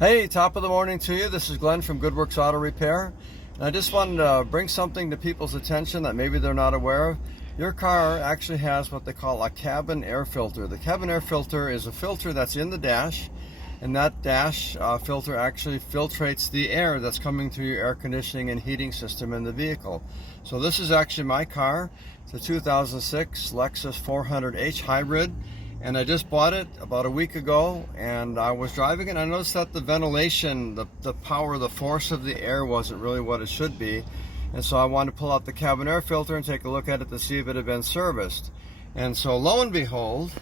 Hey, top of the morning to you. This is Glenn from GoodWorks Auto Repair. And I just wanted to bring something to people's attention that maybe they're not aware of. Your car actually has what they call a cabin air filter. The cabin air filter is a filter that's in the dash, and that dash filter actually filtrates the air that's coming through your air conditioning and heating system in the vehicle. So this is actually my car. It's a 2006 Lexus 400h Hybrid. And I just bought it about a week ago, and I was driving it and I noticed that the ventilation, the power, the force of the air wasn't really what it should be. And so I wanted to pull out the cabin air filter and take a look at it to see if it had been serviced. And so lo and behold,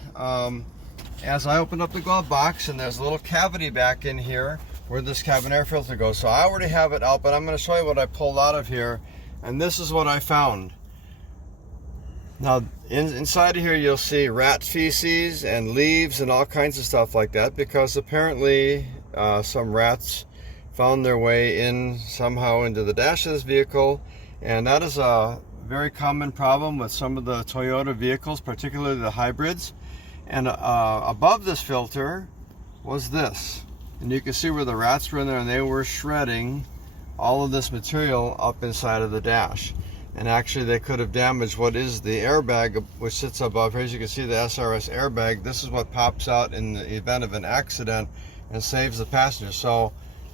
as I opened up the glove box, and there's a little cavity back in here where this cabin air filter goes. So I already have it out, but I'm going to show you what I pulled out of here. And this is what I found. Now, inside of here you'll see rat feces and leaves and all kinds of stuff like that, because apparently some rats found their way in somehow into the dash of this vehicle, and that is a very common problem with some of the Toyota vehicles, particularly the hybrids. And above this filter was this, and you can see where the rats were in there, and they were shredding all of this material up inside of the dash. And actually they could have damaged what is the airbag, which sits above here. As you can see, the SRS airbag, this is what pops out in the event of an accident and saves the passenger. So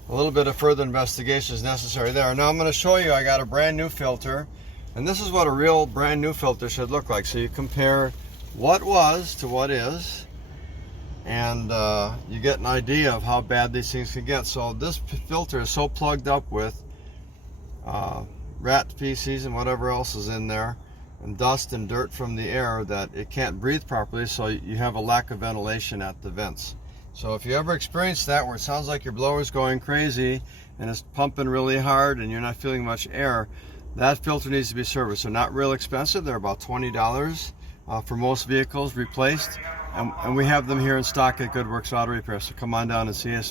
a little bit of further investigation is necessary there. Now I'm going to show you, I got a brand new filter, and this is what a real brand new filter should look like. So you compare what was to what is, and you get an idea of how bad these things can get. So this filter is so plugged up with rat feces and whatever else is in there, and dust and dirt from the air, that it can't breathe properly, so you have a lack of ventilation at the vents. So if you ever experience that, where it sounds like your blower's going crazy and it's pumping really hard and you're not feeling much air, that filter needs to be serviced. They're not real expensive. They're about $20 for most vehicles replaced, and we have them here in stock at GoodWorks Auto Repair. So come on down and see us.